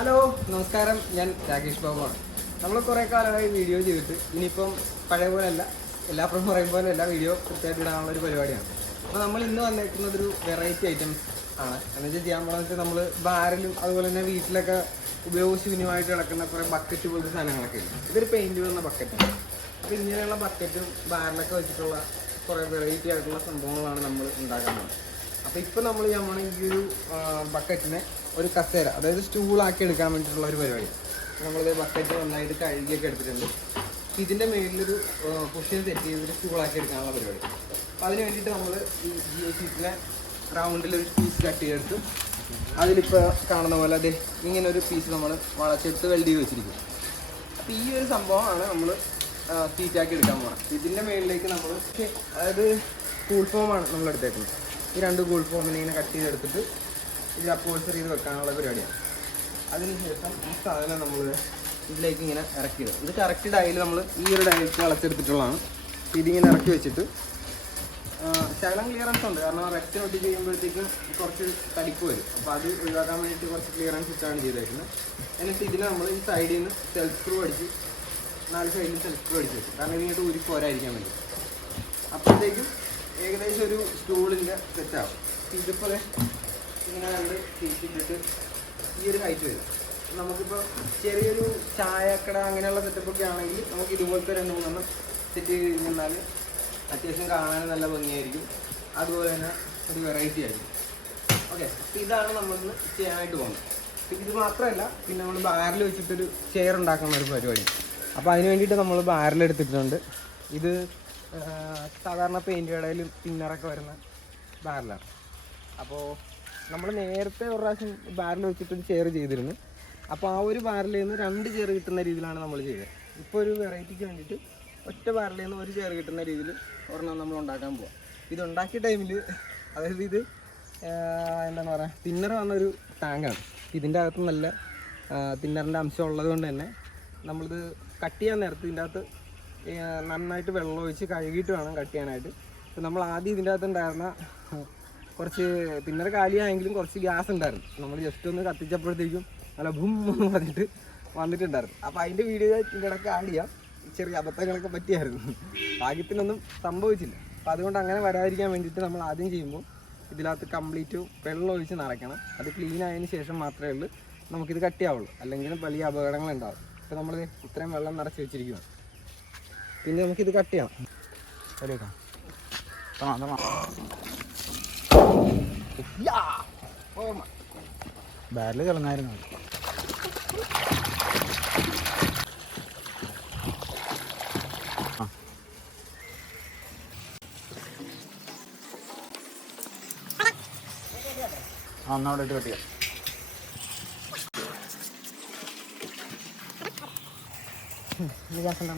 Hello നമസ്കാരം, ഞാൻ രാകേഷ് ബാബുവാണ്. നമ്മൾ കുറേ കാലമായി വീഡിയോ ചെയ്തിട്ട് ഇനിയിപ്പം പഴയ പോലെ അല്ല, എല്ലാ പ്രാവശ്യം പറയും പോലെ എല്ലാ വീഡിയോ കൃത്യമായിട്ട് ഇടാനുള്ള ഒരു പരിപാടിയാണ്. അപ്പോൾ നമ്മൾ ഇന്ന് വന്നേക്കുന്നതൊരു വെറൈറ്റി ഐറ്റംസ് ആണ്. എന്നുവെച്ചാൽ ചെയ്യാൻ പോകുന്നത് വെച്ചാൽ നമ്മൾ ബാരലും അതുപോലെ തന്നെ വീട്ടിലൊക്കെ ഉപയോഗശൂന്യമായിട്ട് കിടക്കുന്ന കുറേ ബക്കറ്റ് പോലത്തെ സാധനങ്ങളൊക്കെ ഉണ്ട്. ഇതൊരു പെയിൻറ്റ് വന്ന ബക്കറ്റാണ്. അപ്പോൾ ഇങ്ങനെയുള്ള ബക്കറ്റും ബാരലൊക്കെ വെച്ചിട്ടുള്ള കുറേ വെറൈറ്റി ആയിട്ടുള്ള സംഭവങ്ങളാണ് നമ്മൾ ഉണ്ടാക്കാൻ പോകുന്നത്. അപ്പോൾ ഇപ്പോൾ നമ്മൾ ചെയ്യാൻ പോകുന്നത് ഈ ഒരു ബക്കറ്റിനെ ഒരു കസേര, അതായത് സ്റ്റൂളാക്കി എടുക്കാൻ വേണ്ടിയിട്ടുള്ള ഒരു പരിപാടിയാണ്. നമ്മളിത് ബക്കറ്റ് നന്നായിട്ട് കഴുകിയൊക്കെ എടുത്തിട്ടുണ്ട്. ഇതിൻ്റെ മേളിലൊരു കുഷ്യൻ സെറ്റ് ചെയ്തൊരു സ്റ്റൂളാക്കി എടുക്കാനുള്ള പരിപാടി. അപ്പോൾ അതിന് വേണ്ടിയിട്ട് നമ്മൾ ഈ GI ഷീറ്റിനെ റൗണ്ടിലൊരു പീസ് കട്ട് ചെയ്തെടുത്ത് അതിലിപ്പോൾ കാണുന്ന പോലെ അത് ഇങ്ങനെ ഒരു പീസ് നമ്മൾ വളച്ചെടുത്ത് വെൽഡ് ചെയ്ത് വെച്ചിരിക്കും. അപ്പോൾ ഈ ഒരു സംഭവമാണ് നമ്മൾ സീറ്റാക്കി എടുക്കാൻ പോകുന്നത്. ഇതിൻ്റെ മേളിലേക്ക് നമ്മൾ അതായത് കൂൾ ഫോമാണ് നമ്മൾ എടുത്തേക്കുന്നത്. ഈ രണ്ട് കൂൾ ഫോമിനെ ഇങ്ങനെ കട്ട് ചെയ്തെടുത്തിട്ട് ഇത് അപ്പോൾസർ ചെയ്ത് വെക്കാനുള്ള പരിപാടിയാണ്. അതിനുശേഷം ഈ സാധനം നമ്മൾ ഇതിലേക്ക് ഇങ്ങനെ ഇറക്കിയിടും. ഇത് കറക്റ്റ് ഡയൽ നമ്മൾ ഈ ഒരു ഡയലിക്ക് വളച്ചെടുത്തിട്ടുള്ളതാണ്. ഇതിങ്ങനെ ഇറക്കി വെച്ചിട്ട് ശകലം ക്ലിയറൻസ് ഉണ്ട്, കാരണം റെക്റ്റ് നോട്ടി ചെയ്യുമ്പോഴത്തേക്കും കുറച്ച് തടിപ്പ് വരും. അപ്പോൾ അത് ഒഴിവാക്കാൻ വേണ്ടിയിട്ട് കുറച്ച് ക്ലിയറൻസ് ഇട്ടാണ് ചെയ്തേക്കുന്നത്. എന്നിട്ട് ഇതിന് നമ്മൾ ഈ സൈഡിൽ നിന്ന് സെൽഫ് സ്ക്രൂ അടിച്ച് 4 സൈഡിൽ സെൽഫ് സ്ക്രൂ അടിച്ച് വെക്കും, കാരണം ഇതിനായിട്ട് ഊരി പോരായിരിക്കാൻ വേണ്ടി. അപ്പോഴത്തേക്കും ഏകദേശം ഒരു സ്റ്റൂളിൻ്റെ സെറ്റാവും. ഇതിപ്പോൾ ഇങ്ങനെ രണ്ട് തിരിച്ചിട്ടിട്ട് ഈ ഒരു ഹൈറ്റ് വരും. നമുക്കിപ്പോൾ ചെറിയൊരു ചായക്കട അങ്ങനെയുള്ള സെറ്റപ്പൊക്കെ ആണെങ്കിൽ നമുക്ക് ഇതുപോലത്തെ 2-3 സെറ്റ് ചെയ്ത് കഴിഞ്ഞാൽ അത്യാവശ്യം കാണാൻ നല്ല ഭംഗിയായിരിക്കും, അതുപോലെ തന്നെ ഒരു വെറൈറ്റി ആയിരിക്കും. ഓക്കെ, അപ്പോൾ ഇതാണ് നമ്മളിന്ന് ചെയ്യാനായിട്ട് പോകുന്നത്. പിന്നെ ഇത് മാത്രമല്ല, പിന്നെ നമ്മൾ ബാരൽ വെച്ചിട്ടൊരു ചെയർ ഉണ്ടാക്കുന്ന ഒരു പരിപാടി. അപ്പോൾ അതിന് വേണ്ടിയിട്ട് നമ്മൾ ബാരൽ എടുത്തിട്ടുണ്ട്. ഇത് സാധാരണ പെയിൻറ്റ് കടയിലും പിന്നറൊക്കെ വരുന്ന ബാരലാണ്. അപ്പോൾ നമ്മൾ നേരത്തെ ഒരു പ്രാവശ്യം ബാരൽ വെച്ചിട്ടൊരു ചെയർ ചെയ്തിരുന്നു. അപ്പോൾ ആ ഒരു ബാരലിൽ നിന്ന് 2 ചെയർ കിട്ടുന്ന രീതിയിലാണ് നമ്മൾ ചെയ്തത്. ഇപ്പോൾ ഒരു വെറൈറ്റിക്ക് വേണ്ടിയിട്ട് ഒറ്റ ബാരലിൽ നിന്ന് 1 ചെയർ കിട്ടുന്ന രീതിയിൽ ഒരെണ്ണം നമ്മൾ ഉണ്ടാക്കാൻ പോവാം. ഇതുണ്ടാക്കിയ ടൈമിൽ, അതായത് ഇത് എന്താണ് പറയുക, തിന്നർ വന്നൊരു ടാങ്കാണ്. ഇതിൻ്റെ അകത്ത് നല്ല തിന്നറിൻ്റെ അംശം ഉള്ളത് കൊണ്ട് തന്നെ നമ്മളിത് കട്ട് ചെയ്യാൻ നേരത്ത് ഇതിൻ്റെ അകത്ത് നന്നായിട്ട് വെള്ളം ഒഴിച്ച് കഴുകിയിട്ട് വേണം കട്ട് ചെയ്യാനായിട്ട്. അപ്പോൾ നമ്മൾ ആദ്യം ഇതിൻ്റെ അകത്ത് ഉണ്ടായിരുന്ന കുറച്ച് തിന്നർ കാലിയായെങ്കിലും കുറച്ച് ഗ്യാസ് ഉണ്ടായിരുന്നു. നമ്മൾ ജസ്റ്റ് ഒന്ന് കത്തിച്ചപ്പോഴത്തേക്കും നല്ല ഭൂം പറഞ്ഞിട്ട് വന്നിട്ടുണ്ടായിരുന്നു. അപ്പോൾ അതിൻ്റെ വീഡിയോ ഇതിൻ്റെ ഇടയ്ക്ക് ആഡ് ചെയ്യാം. ചെറിയ അബദ്ധങ്ങളൊക്കെ പറ്റിയായിരുന്നു, ഭാഗ്യത്തിനൊന്നും സംഭവിച്ചില്ല. അപ്പോൾ അതുകൊണ്ട് അങ്ങനെ വരാതിരിക്കാൻ വേണ്ടിയിട്ട് നമ്മൾ ആദ്യം ചെയ്യുമ്പോൾ ഇതിനകത്ത് കംപ്ലീറ്റ് വെള്ളം ഒഴിച്ച് നിറയ്ക്കണം. അത് ക്ലീൻ ആയതിന് ശേഷം മാത്രമേ ഉള്ളൂ നമുക്കിത് കട്ട് ചെയ്യാവുള്ളൂ, അല്ലെങ്കിൽ വലിയ അപകടങ്ങളുണ്ടാവും. ഇപ്പോൾ നമ്മൾ ഇത്രയും വെള്ളം നിറച്ച് വെച്ചിരിക്കുകയാണ്. പിന്നെ നമുക്കിത് കട്ട് ചെയ്യണം. ബാരല് കളഞ്ഞായിരുന്നു. അവിടെ ഇട്ട് കട്ടിയാ.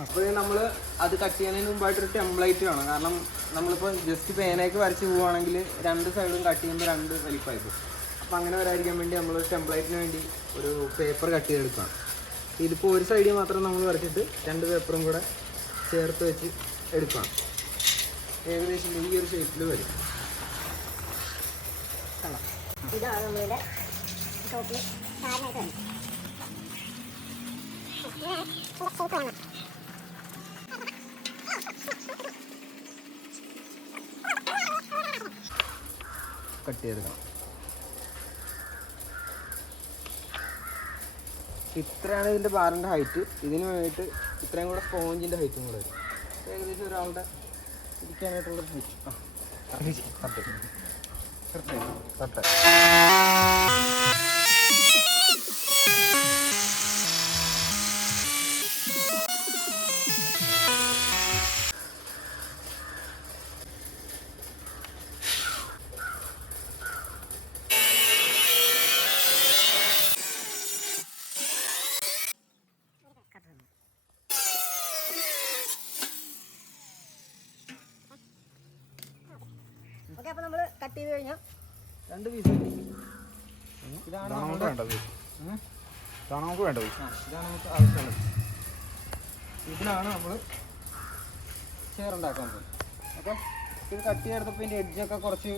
അപ്പോൾ നമ്മൾ അത് കട്ട് ചെയ്യുന്നതിന് മുമ്പായിട്ടൊരു ടെംപ്ലേറ്റ് വേണം. കാരണം നമ്മളിപ്പോൾ ജസ്റ്റ് പേനയൊക്കെ വരച്ച് പോവുകയാണെങ്കിൽ 2 സൈഡും കട്ട് ചെയ്യുമ്പോൾ 2 വലിപ്പമായി പോകും. അപ്പോൾ അങ്ങനെ വരാതിരിക്കാൻ വേണ്ടി നമ്മൾ ടെംപ്ലേറ്റിന് വേണ്ടി ഒരു പേപ്പർ കട്ട് ചെയ്തെടുക്കുകയാണ്. ഇതിപ്പോൾ ഒരു സൈഡിൽ മാത്രം നമ്മൾ വരച്ചിട്ട് 2 പേപ്പറും കൂടെ ചേർത്ത് വെച്ച് എടുക്കുകയാണ്. ഏകദേശം ഈ ഒരു ഷേപ്പിൽ വരും. ഇതാണ് നമ്മളുടെ ടോപ്പിൽ സാധനമായിട്ട് വരും. കട്ട് ചെയ്തെടുക്കണം. ഇത്രയാണ് ഇതിൻ്റെ ബാറിൻ്റെ ഹൈറ്റ്. ഇതിന് വേണ്ടിയിട്ട് ഇത്രയും കൂടെ സ്പോഞ്ചിൻ്റെ ഹൈറ്റും കൂടെ വരും. ഏകദേശം ഒരാളുടെ ഇരിക്കാനായിട്ടുള്ള ഹൈറ്റ്. ഓക്കെ, അപ്പോൾ നമ്മൾ കട്ട് ചെയ്ത് കഴിഞ്ഞാൽ 2 പീസ് ഇതാണ് നമുക്ക് വേണ്ടത്. ഇതാണ് നമുക്ക് വേണ്ടത്. ഇതാണ് നമുക്ക് ആവശ്യമുള്ളത്. ഇതിലാണ് നമ്മൾ ചെയർ ഉണ്ടാക്കാൻ പോകുന്നത്. ഓക്കെ, ഇത് കട്ട് ചെയ്തെടുത്തപ്പോൾ ഇതിൻ്റെ എഡ്ജൊക്കെ കുറച്ച്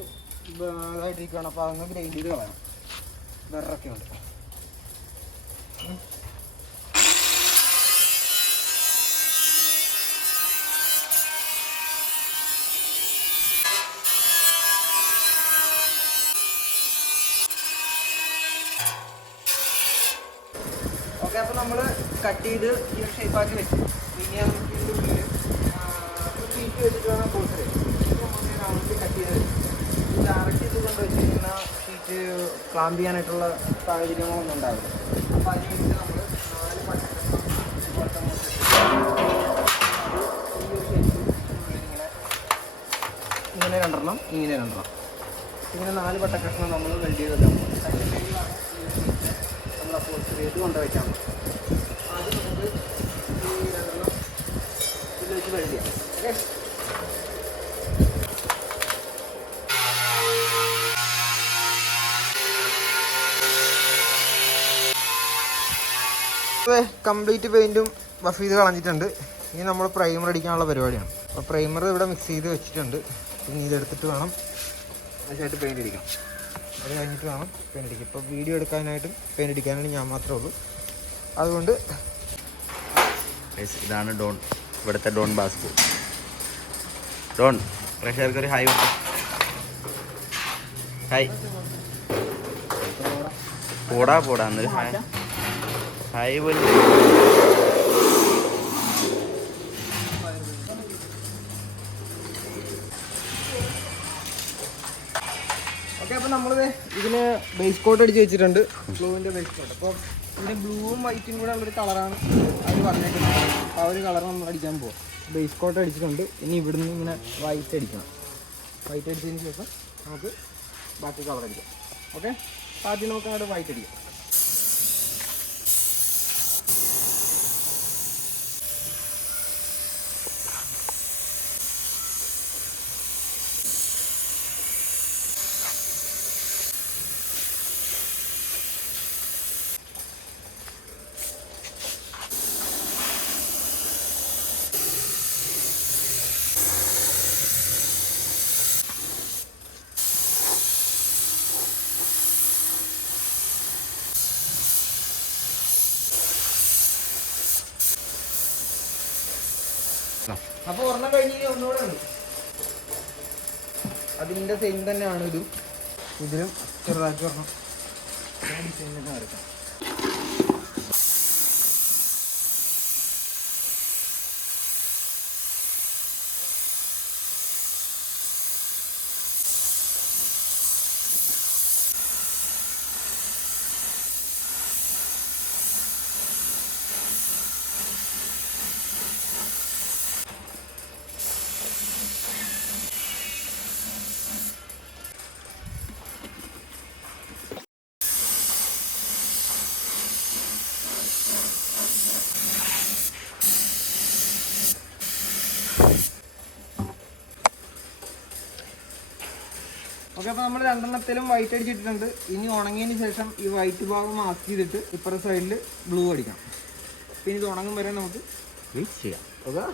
ഇതായിട്ടിരിക്കുകയാണ്. അപ്പോൾ അതങ്ങ് ഗ്രൈൻഡ് ചെയ്ത് കളയണം. വെറൊക്കെ ഉണ്ട്. ഓക്കെ, അപ്പോൾ നമ്മൾ കട്ട് ചെയ്ത് ഈ ഒരു ഷേപ്പാക്കി വെച്ചു. ഇനി നമുക്ക് ഇതിൻ്റെ ഉള്ളിൽ ഷീറ്റ് വെച്ചിട്ട് വേണം പോസ്റ്റ് റൗണ്ടിൽ കട്ട് ചെയ്ത് വെച്ചു. ഡയറക്റ്റ് ഇത് കൊണ്ട് വെച്ച് കഴിഞ്ഞാൽ ഷീറ്റ് ക്ലാമ്പ് ചെയ്യാനായിട്ടുള്ള സാഹചര്യങ്ങളൊന്നും ഉണ്ടാവില്ല. അപ്പോൾ അതിന് വേണ്ടിയിട്ട് നമ്മൾ 4 പട്ടക്കഷ്ണം ഇങ്ങനെ 2 ഇങ്ങനെ 2 ഇങ്ങനെ 4 പട്ടക്കഷ്ണം നമ്മൾ വെൽഡ് ചെയ്ത് വെക്കാം. അതിൻ്റെ മേളിലാണ് ഈ ഷീറ്റ് നമ്മൾ അപ്പോൾ ഇത് കൊണ്ടുവയ്ക്കാം. ആദ്യം നമുക്ക് ഈ 2 ഇത് വെച്ച് വെൽഡ് ചെയ്യാം. ഓക്കെ, കംപ്ലീറ്റ് പെയിൻറ്റും ബഫ് ചെയ്ത് കളഞ്ഞിട്ടുണ്ട്. ഇനി നമ്മൾ പ്രൈമർ അടിക്കാനുള്ള പരിപാടിയാണ്. അപ്പോൾ പ്രൈമർ ഇവിടെ മിക്സ് ചെയ്ത് വെച്ചിട്ടുണ്ട്. ഇനി ഇതെടുത്തിട്ട് വേണം അതിനായിട്ട് പെയിൻ്റ് അടിക്കണം. അത് കഴിഞ്ഞിട്ട് വേണം പെയിൻ്റ് അടിക്കുക. ഇപ്പോൾ വീഡിയോ എടുക്കാനായിട്ടും പെയിൻ്റ് അടിക്കാനായിട്ട് ഞാൻ മാത്രമേ ഉള്ളൂ. അതുകൊണ്ട് ഇതാണ് ഡോൺ, ഇവിടുത്തെ ഡോൺ ബാസ്കോ. ഡോൺ പ്രേക്ഷകർക്ക് ഒരു ഹായ്. ഹായ് പോടാ എന്നൊരു ഹായ് ഹായ് പോലും. ഓക്കെ, അപ്പോൾ നമ്മൾ ഇതിന് ബേസ് കോട്ട് അടിച്ച് വെച്ചിട്ടുണ്ട്, ബ്ലൂവിൻ്റെ ബേസ് കോട്ട്. അപ്പോൾ ഇതിന് ബ്ലൂവും വൈറ്റും കൂടെ ഉള്ളൊരു കളറാണ് അവർ പറഞ്ഞേക്കുന്നത്. അപ്പോൾ ആ ഒരു കളർ നമ്മൾ അടിക്കാൻ പോകും. ബേസ് കോട്ട് അടിച്ചിട്ടുണ്ട്. ഇനി ഇവിടുന്ന് ഇങ്ങനെ വൈറ്റ് അടിക്കണം. വൈറ്റ് അടിച്ചതിന് ശേഷം നമുക്ക് ബാക്കി കളർ അടിക്കാം. ഓക്കെ, ആദ്യം നമുക്ക് അങ്ങോട്ട് വൈറ്റ് അടിക്കാം. അപ്പോൾ ഒരെണ്ണം കഴിഞ്ഞ് ഒന്നുകൂടെ ഉണ്ട്. അതിൻ്റെ സെയിം തന്നെയാണ് ഇതും. ഇതിലും ചെറുതാക്കി ഒരെണ്ണം ഡിസൈൻ തന്നെ വരയ്ക്കാം. ഓക്കെ, അപ്പോൾ നമ്മൾ 2 എണ്ണത്തിലും വൈറ്റ് അടിച്ചിട്ടുണ്ട്. ഇനി ഉണങ്ങിയതിന് ശേഷം ഈ വൈറ്റ് ഭാഗം മാസ്ക് ചെയ്തിട്ട് ഇപ്പുറത്തെ സൈഡിൽ ബ്ലൂ അടിക്കണം. പിന്നെ ഇത് ഉണങ്ങും വരെ നമുക്ക് വെയിറ്റ് ചെയ്യാം. ഓക്കെ,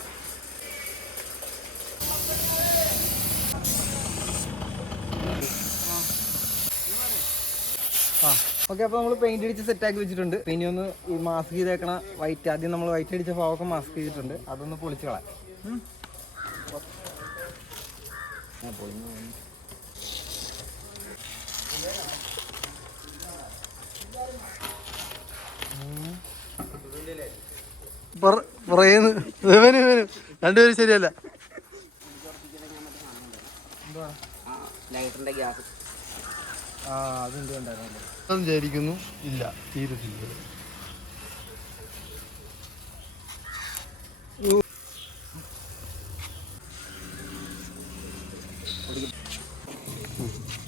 ഓക്കെ, അപ്പോൾ നമ്മൾ പെയിന്റ് അടിച്ച് സെറ്റാക്കി വെച്ചിട്ടുണ്ട്. പിന്നെ ഒന്ന് ഈ മാസ്ക് ചെയ്തേക്കണ വൈറ്റ്, ആദ്യം നമ്മൾ വൈറ്റ് അടിച്ച ഭാഗമൊക്കെ മാസ്ക് ചെയ്തിട്ടുണ്ട്. അതൊന്ന് പൊളിച്ച് കളയാം. രണ്ടുപേരും ശരിയല്ല. ലൈറ്ററിന്റെ ഗ്യാസ് അതെന്ത് കണ്ടായിരുന്നല്ലോ വിചാരിക്കുന്നു. ഇല്ല, തീരത്തില്ല.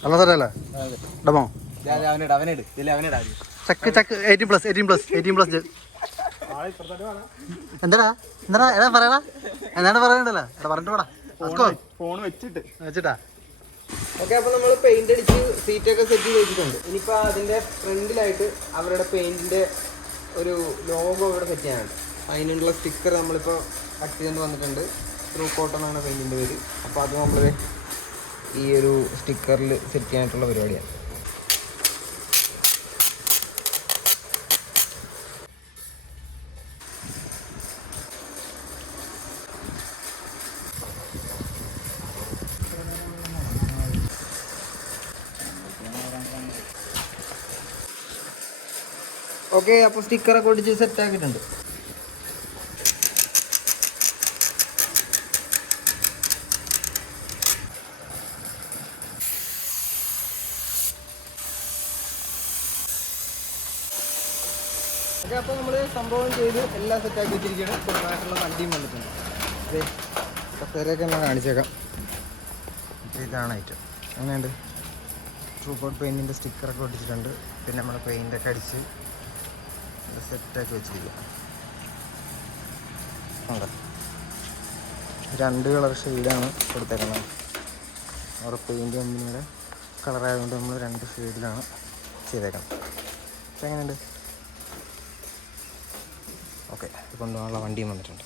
അല്ല സാറല്ലേ ഡമോ ചക്ക് ചക്ക് 18+. എന്താടാ എടാ പറയടാ, എന്താണ് പറയണ്ടല്ലോ, എടാ പറഞ്ഞിട്ട് പോടാ. ഫോൺ വെച്ചിട്ടാ. ഓക്കെ, അപ്പോൾ നമ്മൾ പെയിന്റ് അടിച്ച് സീറ്റൊക്കെ സെറ്റ് ചെയ്ത് വെച്ചിട്ടുണ്ട്. ഇനിയിപ്പോൾ അതിൻ്റെ ഫ്രണ്ടിലായിട്ട് അവരുടെ പെയിന്റിന്റെ ഒരു ലോഗോ ഇവിടെ സെറ്റ് ചെയ്യാനുണ്ട്. അതിനുള്ള സ്റ്റിക്കർ നമ്മളിപ്പോൾ കട്ട് ചെയ്തുകൊണ്ട് വന്നിട്ടുണ്ട്. ത്രൂ കോട്ട് എന്നാണ് പെയിന്റിന്റെ പേര്. അപ്പോൾ അത് നമ്മൾ ഈ ഒരു സ്റ്റിക്കറിൽ സെറ്റ് ചെയ്യാനായിട്ടുള്ള പരിപാടിയാണ്. ഓക്കെ, അപ്പോൾ സ്റ്റിക്കറൊക്കെ ഒട്ടിച്ച് സെറ്റ് ആക്കിയിട്ടുണ്ട്. ഓക്കെ, അപ്പോൾ നമ്മൾ സംഭവം ചെയ്ത് എല്ലാം സെറ്റാക്കി വെച്ചിരിക്കുകയാണ്. സ്വന്തമായിട്ടുള്ള വണ്ടിയും വന്നിട്ടുണ്ട്. അതെ, കസേരയൊക്കെ ഞാൻ കാണിച്ചേക്കാം. ഇതാണ് ഐറ്റം. അങ്ങനെയുണ്ട്. ട്രൂ കോട്ട് പെയിൻറ്റിൻ്റെ സ്റ്റിക്കറൊക്കെ ഒട്ടിച്ചിട്ടുണ്ട്. പിന്നെ നമ്മൾ പെയിൻ്റൊക്കെ അടിച്ച് സെറ്റാക്കി വെച്ചിരിക്കുക. ഉണ്ട് 2 കളർ ഷെയ്ഡാണ് കൊടുത്തേക്കുന്നത്. അവരുടെ പെയിൻറ്റ് കമ്പനിയുടെ കളറായതുകൊണ്ട് നമ്മൾ 2 ഷെയ്ഡിലാണ് ചെയ്തേക്കുന്നത്. അപ്പോൾ എങ്ങനെയുണ്ട്? ഓക്കെ, കൊണ്ടുപോകാനുള്ള വണ്ടിയും വന്നിട്ടുണ്ട്.